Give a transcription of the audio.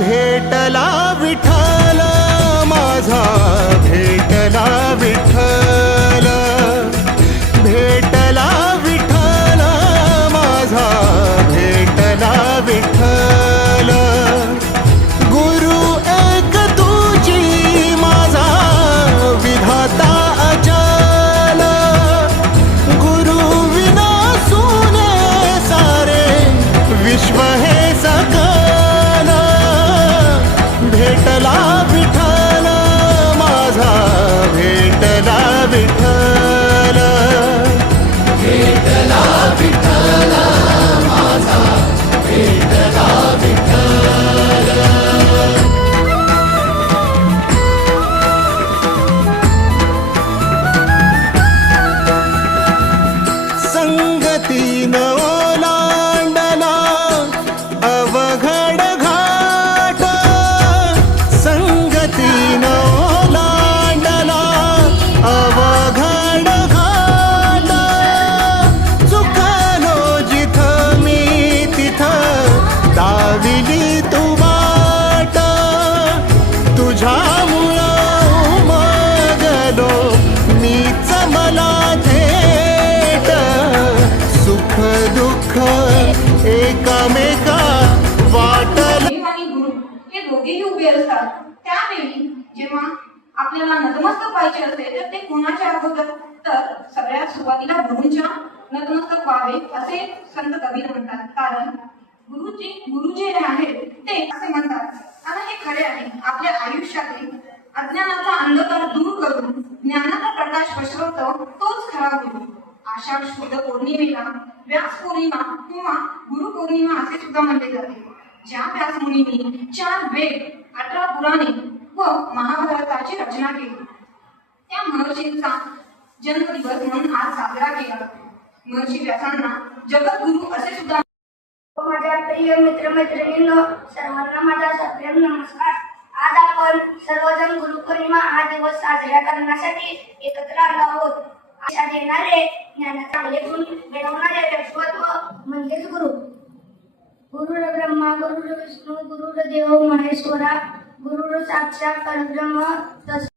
भेटला विठ्ठल माझा, भेटला विठ्ठल, भेटला विठ्ठल माझा, भेटला विठ्ठल. गुरु एक तुझी माझा विधाता अचल, गुरु विना सुने सारे विश्व हे सकल. भेटला विठ्ठल माझा, भेटला विठ्ठल, भेटला विठ्ठल माझा, भेटला विठ्ठल. संगतीन ओलांडला अवघड घाट, संगतीन ओलांडला अवघड घाट. चुकलो जिथं मी तिथं दाविली तू वाट, तुझ्यामुळं उमगलो मीच मला थेट. सुख दुःख एकामेका वाटल. देव आणि गुरु हे दोघेही उभे असतात. त्यावेळी जेव्हा आपल्याला नतमस्तक व्हायचे असते तर ते कुणाच्या अगोदर, तर सगळ्यात सुरुवातीला गुरूंच्या नतमस्तक व्हावे असे संत कबीर म्हणतात. कारण गुरु जे आहेत ते असे म्हणतात, आणि हे खरे आहे, आपल्या आयुष्यातील अज्ञानाचा अंधकार दूर करून ज्ञानाचा प्रकाश पसरवतो तोच खरा गुरु. आषाढ शुद्ध पौर्णिमेला व्यास पौर्णिमा किंवा गुरु पौर्णिमा असे सुद्धा म्हणले जाते. ज्या व्यास मुनींनी 4 वेद, 18 पुराणे व महाभारताची रचना केली, त्या महर्षींचा जन्मदिवस म्हणून आज साजरा केला. महर्षी व्यासांना जगद्गुरु असे सुद्धा. माझ्या प्रिय मित्रमैत्रिणींनो, सर्वांना माझा सप्रेम नमस्कार. आज आपण सर्वजण गुरुपौर्णिमा हा दिवस साजरा करण्यासाठी एकत्र आलो आहोत. आयुष्यात येणारे ज्ञानाचे चांगले गुण घडवणारे व्यक्तिमत्व म्हणजेच गुरु. गुरुर ब्रह्मा, गुरुर विष्णू, गुरुर देव महेश्वरा, गुरुर साक्षात परब्रह्म तस्मै